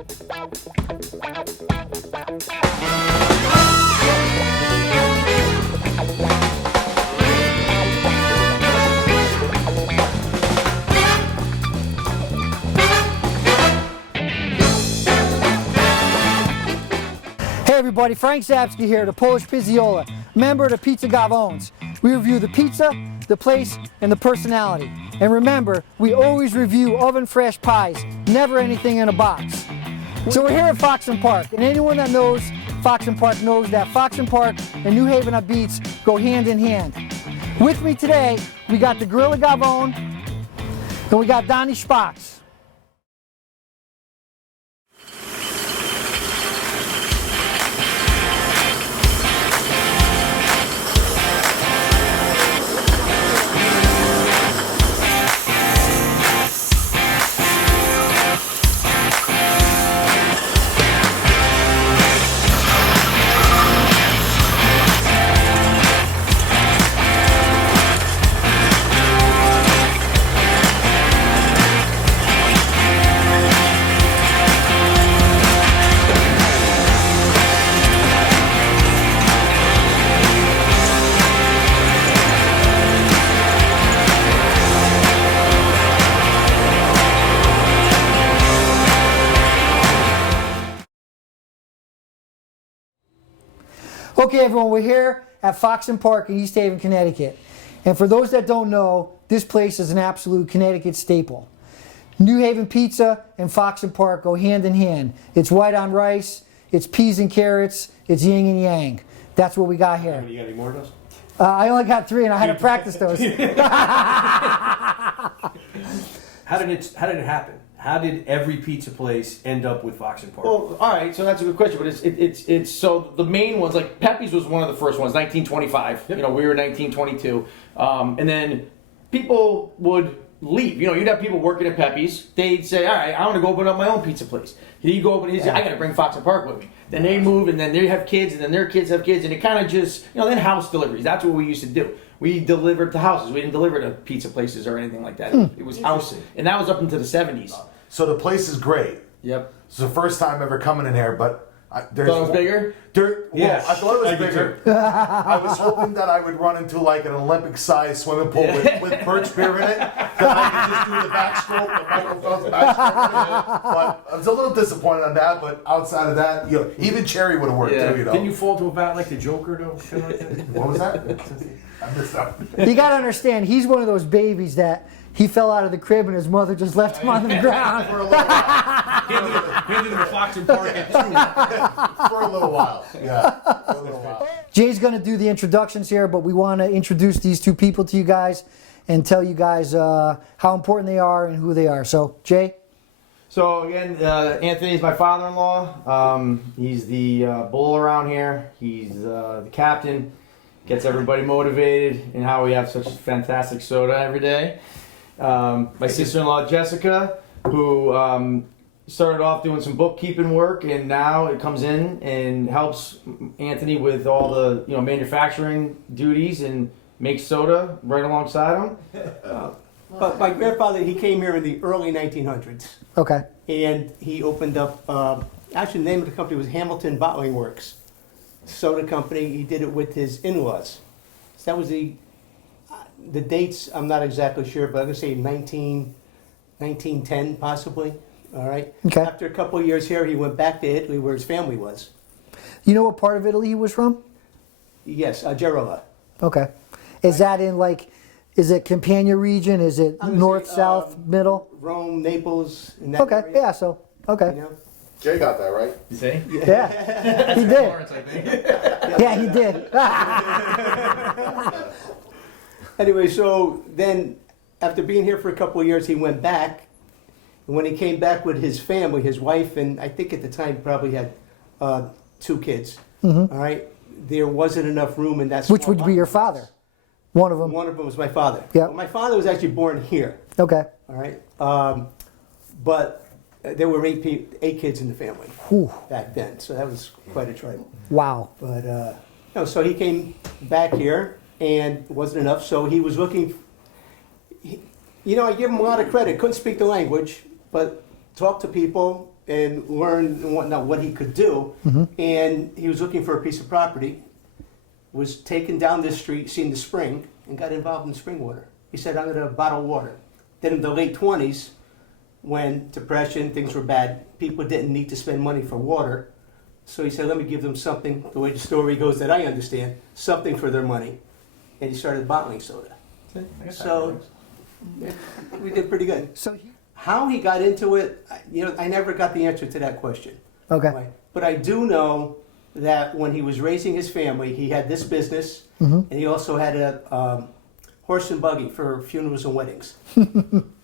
Hey everybody, Frank Zapsky here, the Polish Pizziola, member of the Pizza Gavones. We review the pizza, the place, and the personality. And remember, we always review oven fresh pies, never anything in a box. So we're here at Foxon Park, and anyone that knows Foxon Park knows that Foxon Park and New Haven at Beats go hand in hand. With me today, we got the Gorilla Gavone, and we got Donnie Spocks. Okay everyone, we're here at Foxon Park in East Haven, Connecticut. And for those that don't know, this place is an absolute Connecticut staple. New Haven pizza and Foxon Park go hand in hand. It's white on rice, it's peas and carrots, it's yin and yang. That's what we got here. You got any more of those? I only got 3 and I had to practice those. How did it happen? How did every pizza place end up with Foxon Park? Well, all right, so that's a good question, but it's so the main ones, like Pepe's was one of the first ones, 1925. Yep. You know, we were in 1922, and then people would leave. You know, you'd have people working at Pepe's. They'd say, "All right, I want to go open up my own pizza place." He'd go open. He'd say, "I got to bring Foxon Park with me." Then they move, and then they have kids, and then their kids have kids, and it kind of just, you know, then house deliveries. That's what we used to do. We delivered to houses. We didn't deliver to pizza places or anything like that. It was house, and that was up into the 70s. So the place is great. Yep. It's the first time ever coming in here, but there's Thought it was bigger? Yes, I thought it was I did bigger. I was hoping that I would run into like an Olympic-sized swimming pool with birch beer in it, that I could just do the backstroke, the Michael Phelps backstroke. But I was a little disappointed on that. But outside of that, you know, even cherry would have worked too. You know. Didn't you fall to a vat like the Joker though? What was that? I missed that. You gotta understand, he's one of those babies that he fell out of the crib and his mother just left him on the ground. For a little while. Handed him to Foxon Park at 2. For a little while. Yeah. For a little while. Jay's going to do the introductions here, but we want to introduce these two people to you guys and tell you guys how important they are and who they are. So, Jay? So again, Anthony is my father-in-law. He's the bull around here. He's the captain. Gets everybody motivated in how we have such fantastic soda every day. My sister-in-law Jessica, who started off doing some bookkeeping work, and now it comes in and helps Anthony with all the manufacturing duties and makes soda right alongside him. But my grandfather, he came here in the early 1900s, Okay. and he opened up, actually the name of the company was Hamilton Bottling Works Soda Company. He did it with his in-laws. So that was the dates, I'm not exactly sure, but I'm going to say 1910 possibly, all right? Okay. After a couple of years here, he went back to Italy where his family was. You know what part of Italy he was from? Yes, Gerola. Okay. Is that in is it Campania region? Is it I'm gonna north, say, south, middle? Rome, Naples, in that Okay, area. yeah, so, okay. You know? Jay got that right. You see? Yeah, he did. Lawrence, I think. Yeah, he did. Anyway, so then after being here for a couple of years, he went back. And when he came back with his family, his wife, and I think at the time he probably had 2 kids, all right, there wasn't enough room in that small Which would be your father? One of them. One of them was my father. Yeah. Well, my father was actually born here, Okay. all right? But there were 8 kids in the family Whew. back then, so that was quite a trouble. Wow. But, so he came back here and it wasn't enough, so he was looking, I give him a lot of credit. Couldn't speak the language, but talked to people and learn and whatnot what he could do. And he was looking for a piece of property, was taken down this street, seen the spring, and got involved in spring water. He said, I'm going to bottle water. Then in the late 20s, when depression, things were bad, people didn't need to spend money for water. So he said, let me give them something, the way the story goes that I understand, something for their money. And he started bottling soda. So we did pretty good. So, How he got into it, I never got the answer to that question. okay. Right. But I do know that when he was raising his family, he had this business, Mm-hmm. and he also had a horse and buggy for funerals and weddings.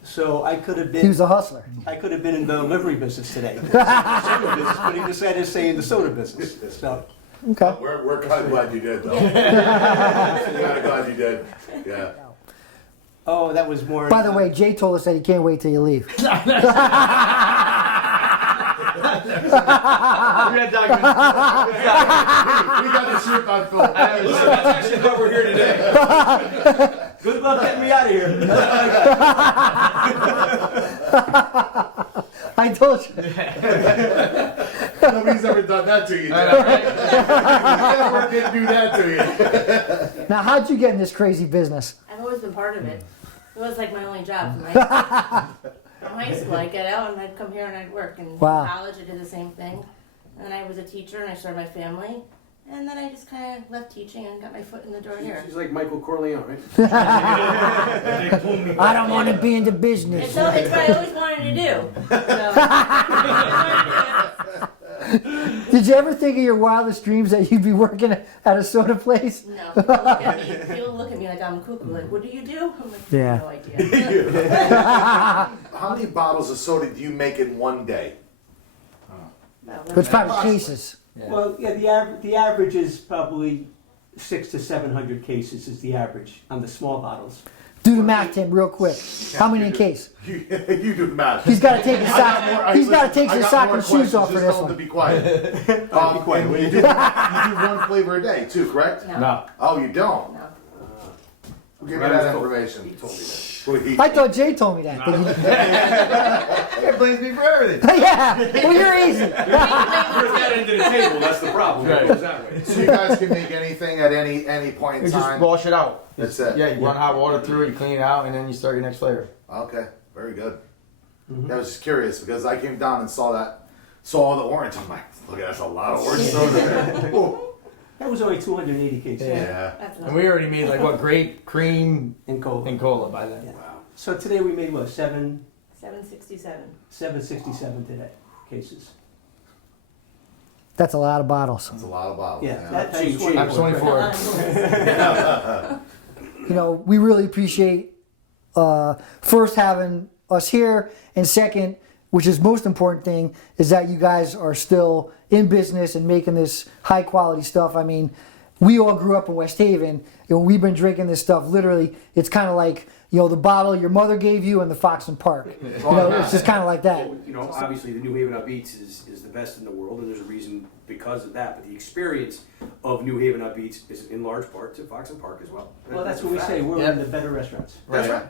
So I could have He been, was a hustler. I could have been in the livery business today, soda business, but he decided to stay in the soda business. So Okay. We're kind of glad you did, though. Kind of glad you did. Yeah. oh, that was more. By the way, Jay told us that he can't wait till you leave. We had documents. We got the shit on film. That's actually why we're here today. Good luck getting me out of here. I told you. Nobody's ever done that to you. Never did do that to you. Now, how'd you get in this crazy business? I've always been part of it. It was like my only job from high school. I'd get out and I'd come here and I'd work. And Wow. in college, I did the same thing. And then I was a teacher and I started my family. And then I just kind of left teaching and got my foot in the door here. She's like Michael Corleone, right? I don't want to be in the business. It's what I always wanted to do. So, Did you ever think of your wildest dreams that you'd be working at a soda place? no, people look at me like I'm cuckoo. Like, what do you do? I'm like, Yeah. no idea. How many bottles of soda do you make in one day? It's probably cases. Well, yeah, the average is probably 600 to 700 cases is the average on the small bottles. Do the math, Tim, real quick. How many in case? You do the math. He's got to take his sock. He's got to take I his got sock more and shoes questions. off for Just this tell him to one. be quiet. And you do one flavor a day too, correct? No. No. Oh, you don't? No. Who gave me that information? He told me that. I thought Jay told me that. It blames me for everything. Yeah, well, you're easy. We're at that end of the table, that's the problem. It goes that way. So you guys can make anything at any point You in just time? wash it out. That's it? Yeah, you run hot water through it, you clean it out, and then you start your next flavor. Okay, very good. I was just curious because I came down and saw all the orange. I'm like, look, that's a lot of orange soda there. Ooh. That was only 280 cases Yeah. That's And not we already made like what, grape, cream, in cola. and cola by then. Yeah. So today we made what, 767. 767 today cases. That's a lot of bottles. That's a lot of bottles. Yeah, Yeah. that Cheap, times cheap. I'm 24. You know, we really appreciate first having us here, and second, which is most important thing, is that you guys are still in business and making this high quality stuff. I mean, we all grew up in West Haven, and we've been drinking this stuff. Literally, it's kind of like, you know, the bottle your mother gave you in the Foxon Park. You know, it's just kind of like that. Well, you know, obviously the New Haven Up Eats is the best in the world, and there's a reason because of that. But the experience of New Haven Up Eats is in large part to Foxon Park as well. Well, that's what we say. We're Yep. in the better restaurants. That's Right. right.